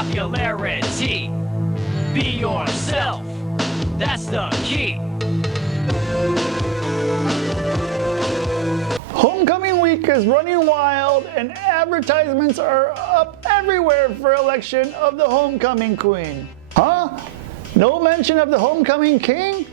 popularity. Be yourself, that's the key. Homecoming week is running wild and advertisements are up everywhere for election of the homecoming queen. Huh? No mention of the homecoming king?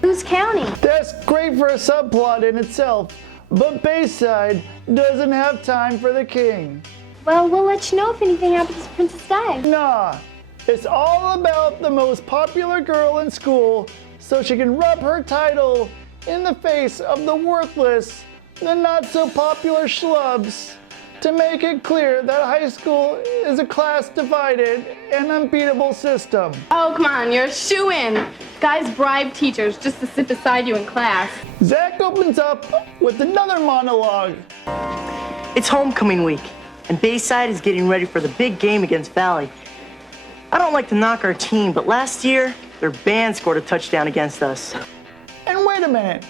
Who's counting? That's great for a subplot in itself, but Bayside doesn't have time for the king. Well, we'll let you know if anything happens to Princess Di. Nah, it's all about the most popular girl in school so she can rub her title in the face of the worthless, the not so popular schlubs to make it clear that high school is a class divided and unbeatable system. Oh, come on, you're a shoo-in. Guys bribe teachers just to sit beside you in class. Zach opens up with another monologue. It's homecoming week, and Bayside is getting ready for the big game against Valley. I don't like to knock our team, but last year, their band scored a touchdown against us. And wait a minute,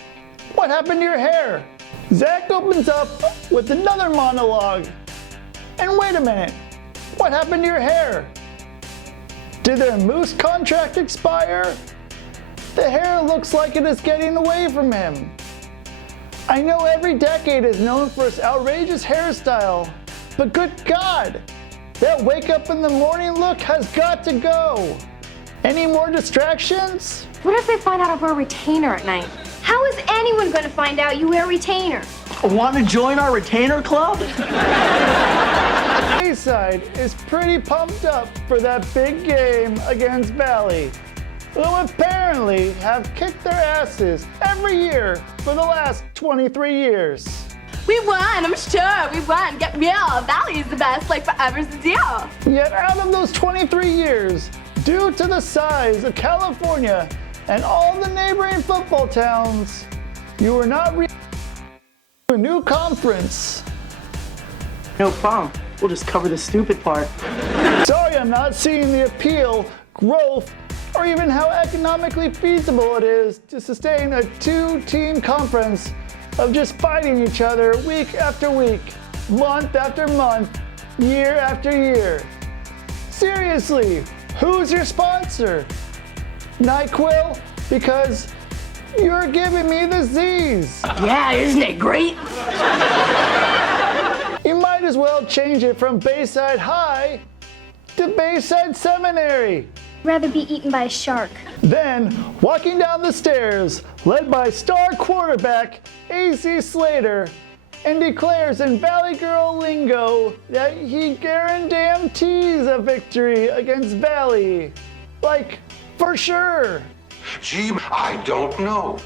what happened to your hair? Zach opens up with another monologue. And wait a minute, what happened to your hair? Did their Moose contract expire? The hair looks like it is getting away from him. I know every decade is known for its outrageous hairstyle, but good God, that wake up in the morning look has got to go. Any more distractions? What if they find out I wear a retainer at night? How is anyone going to find out you wear a retainer? Want to join our retainer club? Bayside is pretty pumped up for that big game against Valley, who apparently have kicked their asses every year for the last 23 years. We won, I'm sure. We won. Get real. Valley is the best, like forever's the deal. Yet out of those 23 years, due to the size of California and all the neighboring football towns, you were not a new conference. No problem. We'll just cover the stupid part. Sorry, I'm not seeing the appeal, growth, or even how economically feasible it is to sustain a two-team conference of just fighting each other week after week, month after month, year after year. Seriously, who's your sponsor? NyQuil? Because you're giving me the Z's. Yeah, isn't it great? You might as well change it from Bayside High to Bayside Seminary. Rather be eaten by a shark. Then, walking down the stairs, led by star quarterback A.C. Slater, and declares in Valley Girl lingo that he guarantees a victory against Valley. Like, for sure. Gee, I don't know.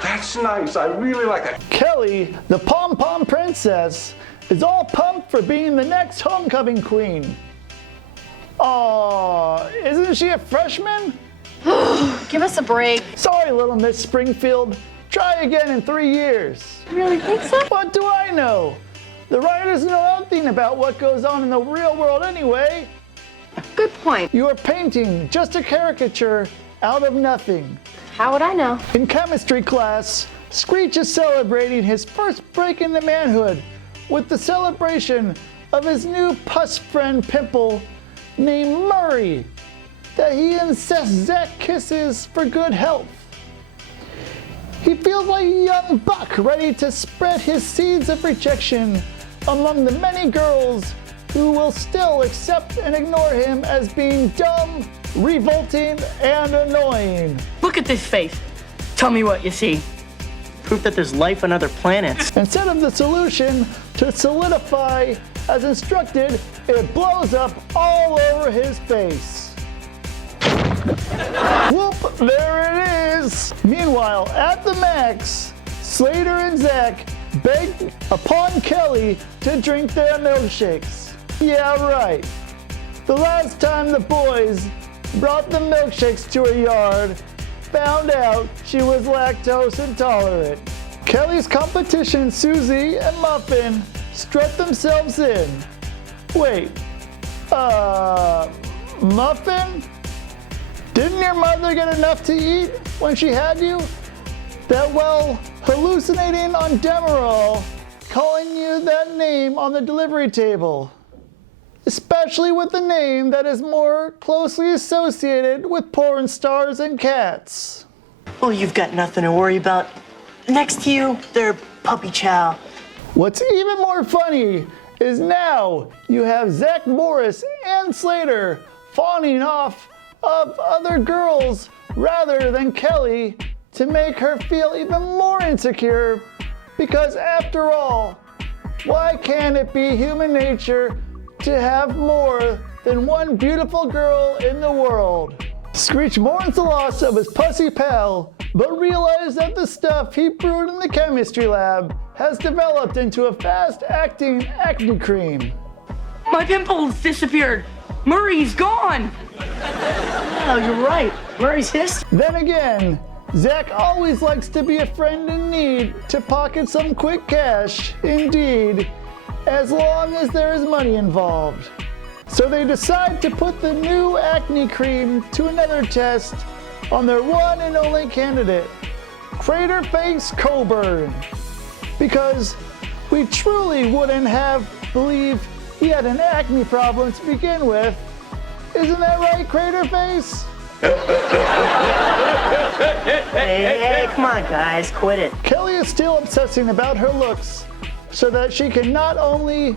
That's nice. I really like that. Kelly, the pom-pom princess, is all pumped for being the next homecoming queen. Aw, isn't she a freshman? Give us a break. Sorry, little Miss Springfield. Try again in 3 years. You really think so? What do I know? The writers know nothing about what goes on in the real world anyway. Good point. You are painting just a caricature out of nothing. How would I know? In chemistry class, Screech is celebrating his first break into manhood with the celebration of his new pus friend Pimple named Murray that he insists Zach kisses for good health. He feels like a young buck ready to spread his seeds of rejection among the many girls who will still accept and ignore him as being dumb, revolting, and annoying. Look at this face. Tell me what you see. Proof that there's life on other planets. Instead of the solution to solidify as instructed, it blows up all over his face. Whoop, there it is. Meanwhile, at the Max, Slater and Zach beg upon Kelly to drink their milkshakes. Yeah, right. The last time the boys brought the milkshakes to her yard, found out she was lactose intolerant. Kelly's competition, Susie and Muffin, strut themselves in. Wait, Muffin? Didn't your mother get enough to eat when she had you? That while hallucinating on Demerol, calling you that name on the delivery table. especially with a name that is more closely associated with porn stars and cats. Oh, you've got nothing to worry about. Next to you, they're puppy chow. What's even more funny is now you have Zach Morris and Slater fawning off of other girls rather than Kelly to make her feel even more insecure, because after all, why can't it be human nature to have more than one beautiful girl in the world? Screech mourns the loss of his pussy pal, but realized that the stuff he brewed in the chemistry lab has developed into a fast-acting acne cream. My pimples disappeared. Murray's gone. Oh, you're right. Murray's hissed. Then again, Zach always likes to be a friend in need to pocket some quick cash, indeed, as long as there is money involved. So they decide to put the new acne cream to another test on their one and only candidate, Crater Face Coburn. Because we truly wouldn't have believed he had an acne problem to begin with. Isn't that right, Crater Face? Hey, come on, guys, quit it. Kelly is still obsessing about her looks so that she can not only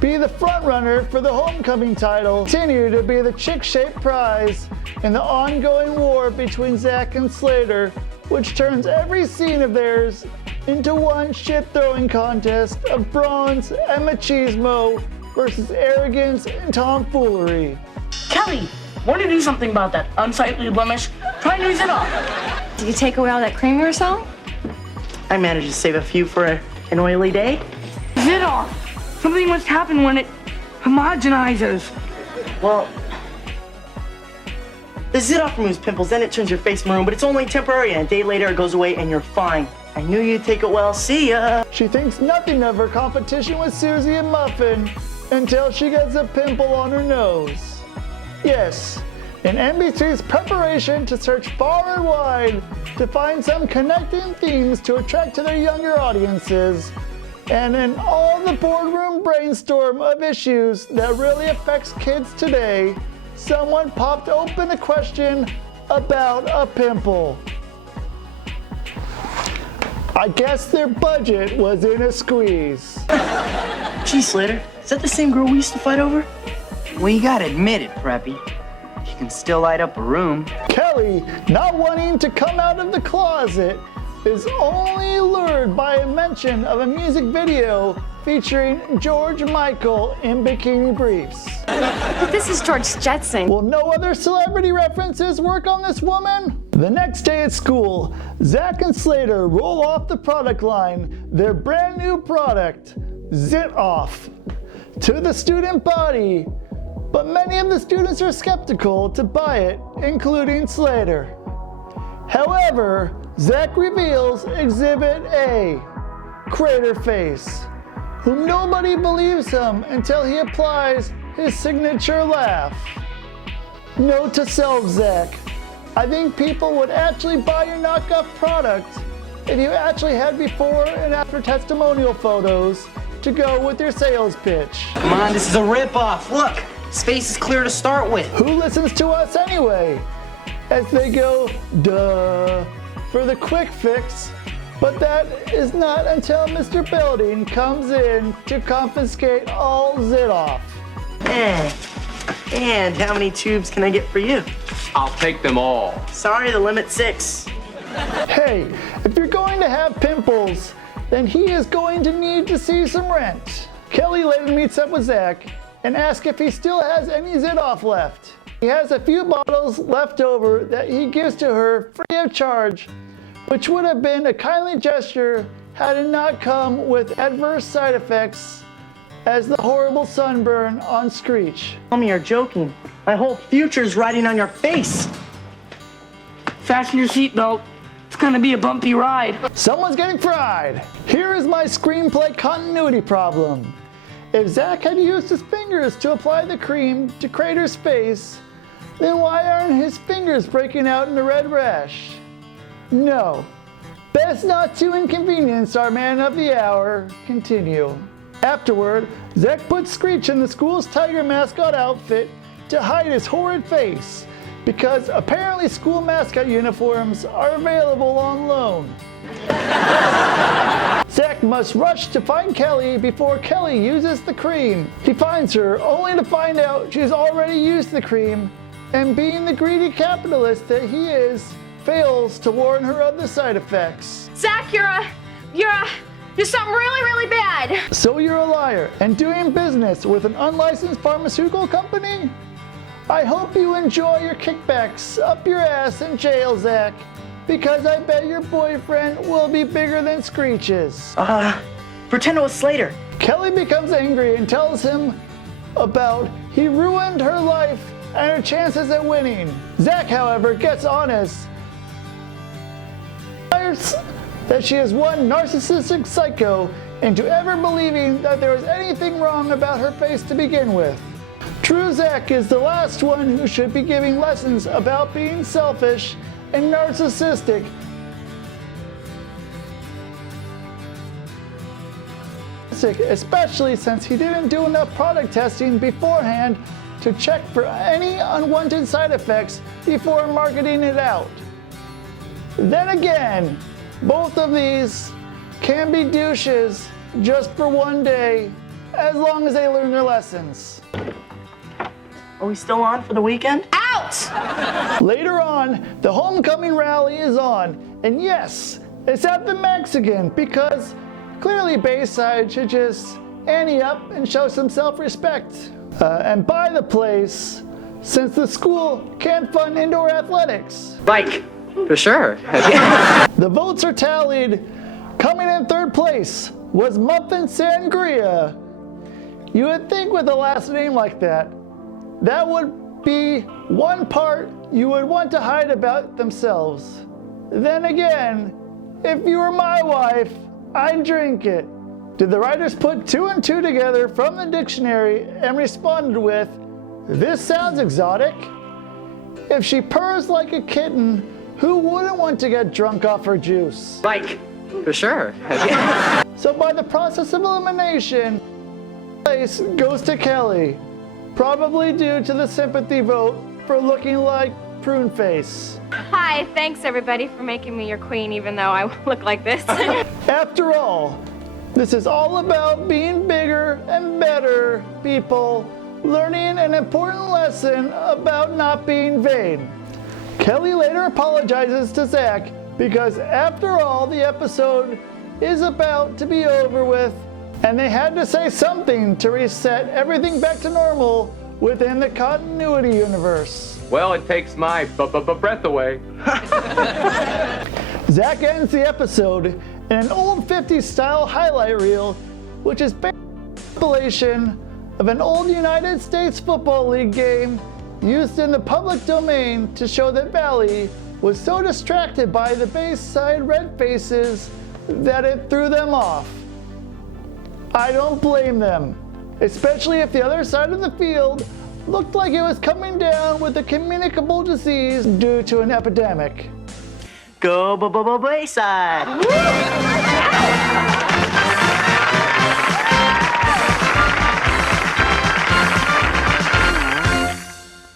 be the front runner for the homecoming title, continue to be the chick-shaped prize in the ongoing war between Zach and Slater, which turns every scene of theirs into one shit-throwing contest of bronze and machismo versus arrogance and tomfoolery. Kelly, want to do something about that unsightly blemish? Try and use it off. Did you take away all that cream you were selling? I managed to save a few for an oily day. Zit off. Something must happen when it homogenizes. Well, the zit off removes pimples, then it turns your face maroon, but it's only temporary, and a day later it goes away and you're fine. I knew you'd take it well. See ya. She thinks nothing of her competition with Susie and Muffin until she gets a pimple on her nose. Yes, in NBC's preparation to search far and wide to find some connecting themes to attract to their younger audiences, and in all the boardroom brainstorm of issues that really affects kids today, someone popped open a question about a pimple. I guess their budget was in a squeeze. Gee, Slater, is that the same girl we used to fight over? Well, you gotta admit it, Preppy. You can still light up a room. Kelly, not wanting to come out of the closet, is only lured by a mention of a music video featuring George Michael in bikini briefs. But this is George Jetson. Will no other celebrity references work on this woman? The next day at school, Zach and Slater roll off the product line, their brand new product, Zit Off, to the student body, but many of the students are skeptical to buy it, including Slater. However, Zach reveals Exhibit A, Crater Face, whom nobody believes him until he applies his signature laugh. Note to self, Zach, I think people would actually buy your knockoff product if you actually had before and after testimonial photos to go with your sales pitch. Come on, this is a ripoff. Look, space is clear to start with. Who listens to us anyway? As they go, duh, for the quick fix, but that is not until Mr. Belding comes in to confiscate all Zit Off. And how many tubes can I get for you? I'll take them all. Sorry, the limit's 6. Hey, if you're going to have pimples, then he is going to need to see some rent. Kelly later meets up with Zach and asks if he still has any Zit Off left. He has a few bottles left over that he gives to her free of charge, which would have been a kindly gesture had it not come with adverse side effects as the horrible sunburn on Screech. Tell me you're joking. My whole future's riding on your face. Fasten your seatbelt. It's gonna be a bumpy ride. Someone's getting fried. Here is my screenplay continuity problem. If Zach had used his fingers to apply the cream to Crater's face, then why aren't his fingers breaking out in a red rash? No. Best not to inconvenience our man of the hour. Continue. Afterward, Zach puts Screech in the school's tiger mascot outfit to hide his horrid face, because apparently school mascot uniforms are available on loan. Zach must rush to find Kelly before Kelly uses the cream. He finds her only to find out she's already used the cream, and being the greedy capitalist that he is, fails to warn her of the side effects. Zach, you're something really bad. So you're a liar and doing business with an unlicensed pharmaceutical company? I hope you enjoy your kickbacks up your ass in jail, Zach, because I bet your boyfriend will be bigger than Screech is. Pretend it was Slater. Kelly becomes angry and tells him about he ruined her life and her chances at winning. Zach, however, gets honest that she is one narcissistic psycho into ever believing that there was anything wrong about her face to begin with. True Zach is the last one who should be giving lessons about being selfish and narcissistic. Especially since he didn't do enough product testing beforehand to check for any unwanted side effects before marketing it out. Then again, both of these can be douches just for one day, as long as they learn their lessons. Are we still on for the weekend? Out! Later on, the homecoming rally is on, and yes, it's at the Mexican, because clearly Bayside should just ante up and show some self-respect. And buy the place, since the school can't fund indoor athletics. Like, for sure. The votes are tallied. Coming in third place was Muffin Sangria. You would think with a last name like that, that would be one part you would want to hide about themselves. Then again, if you were my wife, I'd drink it. Did the writers put 2 and 2 together from the dictionary and responded with, "This sounds exotic"? If she purrs like a kitten, who wouldn't want to get drunk off her juice? Like, for sure. So by the process of elimination, place goes to Kelly, probably due to the sympathy vote for looking like prune face. Hi, thanks everybody for making me your queen, even though I look like this. After all, this is all about being bigger and better, people, learning an important lesson about not being vain. Kelly later apologizes to Zach because after all, the episode is about to be over with, and they had to say something to reset everything back to normal within the continuity universe. Well, it takes my breath away. Zach ends the episode in an old 50s style highlight reel, which is based on a compilation of an old United States Football League game used in the public domain to show that Valley was so distracted by the Bayside red faces that it threw them off. I don't blame them, especially if the other side of the field looked like it was coming down with a communicable disease due to an epidemic. Go Bayside!